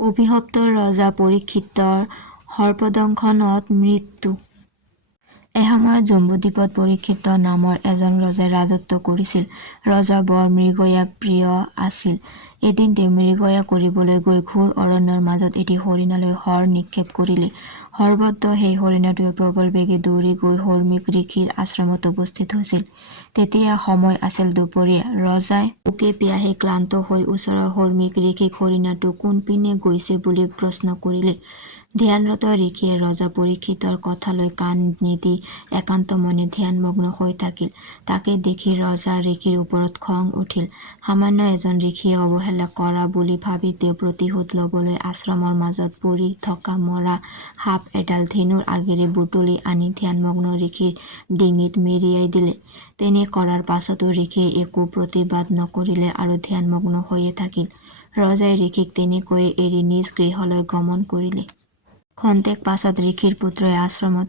অভিশপ্ত ৰজা পৰীক্ষিতৰ সৰ্পদংশনত মৃত্যু। এসময়ত জম্বুদ্বীপত পৰীক্ষিত নামৰ এজন ৰজাই ৰাজত্ব কৰিছিল। ৰজা বৰ মৃগয়া প্ৰিয় আছিল। এদিন তেওঁ মৃগয়া কৰিবলৈ গৈ ঘোৰ অৰণ্যৰ মাজত এটি হৰিণালৈ শৰ নিক্ষেপ কৰিলে। শৰবদ্ধ সেই হৰিণাটোৱে প্ৰবল বেগে দৌৰি গৈ হৰ্মিক ঋষিৰ আশ্ৰমত উপস্থিত হৈছিল। তেতিয়া সময় আছিল দুপৰীয়া। ৰজাই ভোকে পিয়াহে ক্লান্ত হৈ ওচৰৰ হৰ্মিক ঋষিক হৰিণাটো কোনপিনে গৈছে বুলি প্ৰশ্ন কৰিলে। ধ্যানৰত ঋষিয়ে ৰজা পৰীক্ষিতৰ কথালৈ কাণ নিদি একান্ত মনে ধ্যানমগ্ন হৈ থাকিল। তাকে দেখি ৰজা ঋষিৰ ওপৰত খং উঠিল। সামান্য এজন ঋষিয়ে অৱহেলা কৰা বুলি ভাবি তেওঁ প্ৰতিশোধ লবলৈ আশ্ৰমৰ মাজত পৰি থকা মৰা সাপ এডাল ধেনুৰ আগেৰে বুটলি আনি ধ্যানমগ্ন ঋষিৰ ডিঙিত মেৰিয়াই দিলে। তেনে কৰাৰ পাছতো ঋষিয়ে একো প্ৰতিবাদ নকৰিলে আৰু ধ্যানমগ্ন হৈয়ে থাকিল। ৰজাই ঋষিক তেনেকৈয়ে এৰি নিজ গৃহলৈ গমন কৰিলে। খন্তেক পাছত ঋষিৰ পুত্ৰই আশ্ৰমত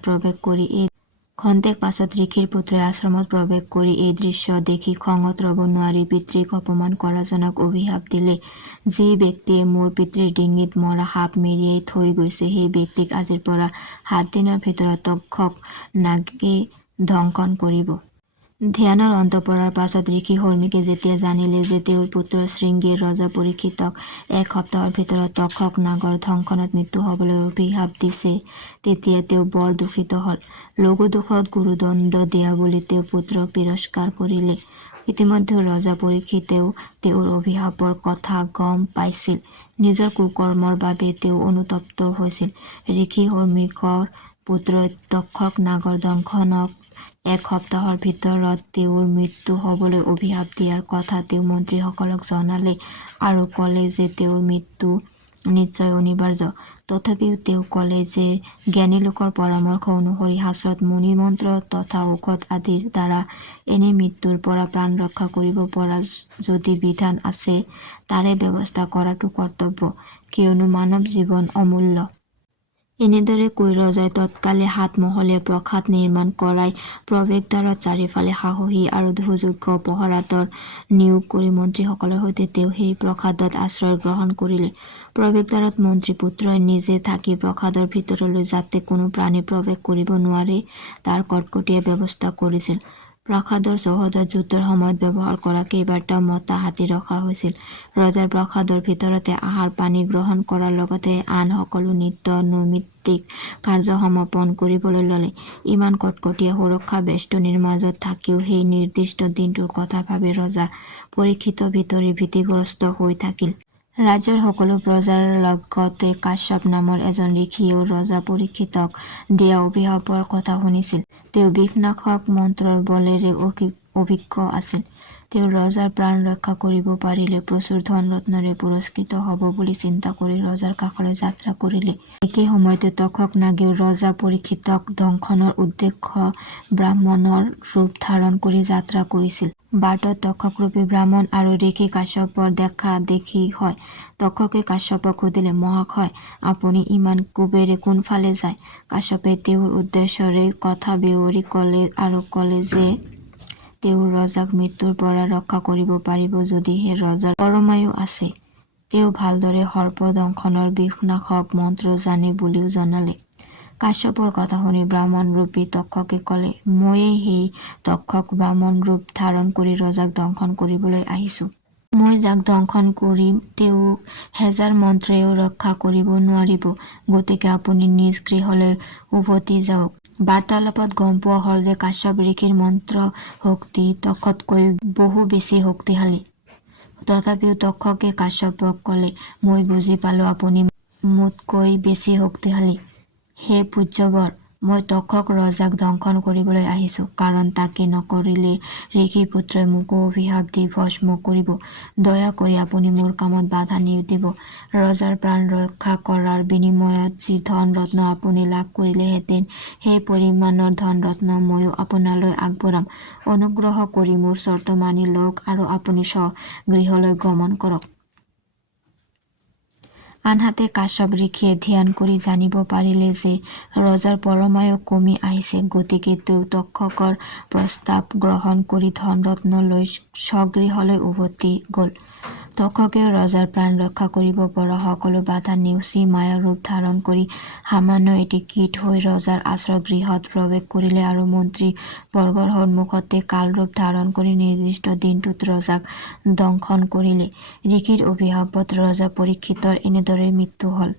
প্ৰৱেশ কৰি এই দৃশ্য দেখি খঙত ৰব নোৱাৰি পিতৃক অপমান কৰাজনক অভিশাপ দিলে। যি ব্যক্তিয়ে মোৰ পিতৃৰ ডিঙিত মৰা সাপ মেৰিয়াই থৈ গৈছে সেই ব্যক্তিক আজিৰ পৰা 7 দিনৰ ভিতৰত তক্ষক নাগে দংশন কৰিব। ধ্যানৰ অন্ত পৰাৰ পাছত ঋষি হৰ্মিকে যেতিয়া জানিলে যে তেওঁৰ পুত্ৰ শৃংগীৰ ৰজা পৰীক্ষিতক 1 সপ্তাহৰ ভিতৰত তক্ষক নাগৰ দংশনত মৃত্যু হবলৈ অভিশাপ দিছে, তেতিয়া তেওঁ বৰ দুখিত হল। লঘু দোষত গুৰুদণ্ড দিয়া বুলি তেওঁ পুত্ৰক তিৰস্কাৰ কৰিলে। ইতিমধ্যে ৰজা পৰীক্ষিতেও তেওঁৰ অভিশাপৰ কথা গম পাইছিল। নিজৰ কুকৰ্মৰ বাবে তেওঁ অনুতপ্ত হৈছিল। ঋষি হৰ্মিকৰ পুত্ৰই তক্ষক নাগৰ দংশনক 1 সপ্তাহৰ ভিতৰত তেওঁৰ মৃত্যু হবলৈ অভিশাপ দিয়াৰ কথা তেওঁ মন্ত্ৰীসকলক জনালে আৰু কলে যে তেওঁৰ মৃত্যু নিশ্চয় অনিবাৰ্য। তথাপিও তেওঁ কলে যে জ্ঞানী লোকৰ পৰামৰ্শ অনুসৰি শাস্ত্ৰত মুনিমন্ত্ৰ তথা ঔষধ আদিৰ দ্বাৰা এনে মৃত্যুৰ পৰা প্ৰাণ ৰক্ষা কৰিব পৰা যদি বিধান আছে তাৰে ব্যৱস্থা কৰাটো কৰ্তব্য, কিয়নো মানৱ জীৱন অমূল্য। এনেদৰে কৈ ৰজাই তৎকালে 7 মহলীয়া প্ৰসাদ নিৰ্মাণ কৰাই প্ৰৱেশদ্বাৰত চাৰিওফালে সাহসী আৰু সুযোগ্য পহৰাদাৰ নিয়োগ কৰি মন্ত্ৰীসকলৰ সৈতে তেওঁ সেই প্ৰসাদত আশ্ৰয় গ্ৰহণ কৰিলে। প্ৰৱেশদ্বাৰত মন্ত্ৰী পুত্ৰই নিজে থাকি প্ৰসাদৰ ভিতৰলৈ যাতে কোনো প্ৰাণী প্ৰৱেশ কৰিব নোৱাৰে তাৰ কটকটীয়া ব্যৱস্থা কৰিছিল। প্ৰাসাদৰ চৌহদত যুদ্ধৰ সময়ত ব্যৱহাৰ কৰা কেইবাটাও মতা হাতী ৰখা হৈছিল। ৰজাৰ প্ৰাসাদৰ ভিতৰতে আহাৰ পানী গ্ৰহণ কৰাৰ লগতে আন সকলো নিত্য নৈমিত্তিক কাৰ্য সমাপন কৰিবলৈ ললে। ইমান কটকটীয়া সুৰক্ষা বেষ্টনীৰ মাজত থাকিও সেই নিৰ্দিষ্ট দিনটোৰ কথা ভাবি ৰজা পৰীক্ষিত ভিতৰি ভীতিগ্ৰস্ত হৈ থাকিল। ৰাজ্যৰ সকলো প্ৰজাৰ লগতে কাশ্যপ নামৰ এজন ঋষিয়েও ৰজা পৰীক্ষিতক দিয়া অভিশাপৰ কথা শুনিছিল। তেওঁ বিষনাশক মন্ত্ৰৰ বলেৰে অভিজ্ঞ আছিল। তেওঁ ৰজাৰ প্ৰাণ ৰক্ষা কৰিব পাৰিলে প্ৰচুৰ ধন ৰত্নৰে পুৰস্কৃত হব বুলি চিন্তা কৰি ৰজাৰ কাষলৈ যাত্ৰা কৰিলে। একে সময়তে তক্ষক নাগেও ৰজা পৰীক্ষিতক দংশনৰ উদ্দেশ্য ব্ৰাহ্মণৰ ৰূপ ধাৰণ কৰি যাত্ৰা কৰিছিল। বাটত তক্ষকৰূপী ব্ৰাহ্মণ আৰু ঋষি কাশ্যপৰ দেখা দেখি হয়। তক্ষকে কাশ্যপক সুধিলে, মহাশয়, আপুনি ইমান কোবেৰে কোনফালে যায়? কাশ্যপে তেওঁৰ উদ্দেশ্যৰে কথা বিৱৰি কলে আৰু কলে যে তেওঁ ৰজাক মৃত্যুৰ পৰা ৰক্ষা কৰিব পাৰিব যদিহে ৰজাৰ পৰমায়ু আছে। তেওঁ ভালদৰে সৰ্পদংশনৰ বিষনাশক মন্ত্ৰ জানে বুলিও জনালে। কাশ্যপৰ কথা শুনি ব্ৰাহ্মণৰূপী তক্ষকে কলে, ময়েই সেই তক্ষক ব্ৰাহ্মণ ৰূপ ধাৰণ কৰি ৰজাক দংশন কৰিবলৈ আহিছো। মই যাক দংশন কৰিম তেওঁক হেজাৰ মন্ত্ৰেও ৰক্ষা কৰিব নোৱাৰিব। গতিকে আপুনি নিজ গৃহলৈ উভতি যাওক। বাৰ্তালাপত গম পোৱা হল যে কাশ্যপ ঋষিৰ মন্ত্ৰ শক্তি তক্ষতকৈ বহু বেছি শক্তিশালী। তথাপিও তক্ষকে কাশ্যপক কলে, মই বুজি পালো আপুনি মোতকৈ বেছি শক্তিশালী। হে পূজ্যবৰ, মই তক্ষক ৰজাক দংশন কৰিবলৈ আহিছো, কাৰণ তাকে নকৰিলে ঋষি পুত্ৰই মোকো অভিশাপ দি ভস্ম কৰিব। দয়া কৰি আপুনি মোৰ কামত বাধা নিদিব। ৰজাৰ প্ৰাণ ৰক্ষা কৰাৰ বিনিময়ত যি ধন ৰত্ন আপুনি লাভ কৰিলেহেঁতেন সেই পৰিমাণৰ ধন ৰত্ন ময়ো আপোনালৈ আগবঢ়াম। অনুগ্ৰহ কৰি মোৰ চৰ্ত মানি লওক আৰু আপুনি স্বগৃহলৈ গমন কৰক। আনহাতে কাশ্যপ ঋষিয়ে ধ্যান কৰি জানিব পাৰিলে যে ৰজাৰ পৰমায়ু কমি আহিছে। গতিকে তেওঁ তক্ষকৰ প্ৰস্তাৱ গ্ৰহণ কৰি ধন ৰত্ন লৈ স্বগৃহলৈ উভতি গল। তক্ষকে ৰজাৰ প্ৰাণ ৰক্ষা কৰিব পৰা সকলো বাধা নেওচি মায়াৰ ৰূপ ধাৰণ কৰি সামান্য এটি কীট হৈ ৰজাৰ আশ্ৰয়গৃহত প্ৰৱেশ কৰিলে আৰু মন্ত্ৰী বৰ্গৰ সন্মুখতে কালৰূপ ধাৰণ কৰি নিৰ্দিষ্ট দিনটোত ৰজাক দংশন কৰিলে। ঋষিৰ অভিশাপত ৰজা পৰীক্ষিতৰ এনেদৰে মৃত্যু হল।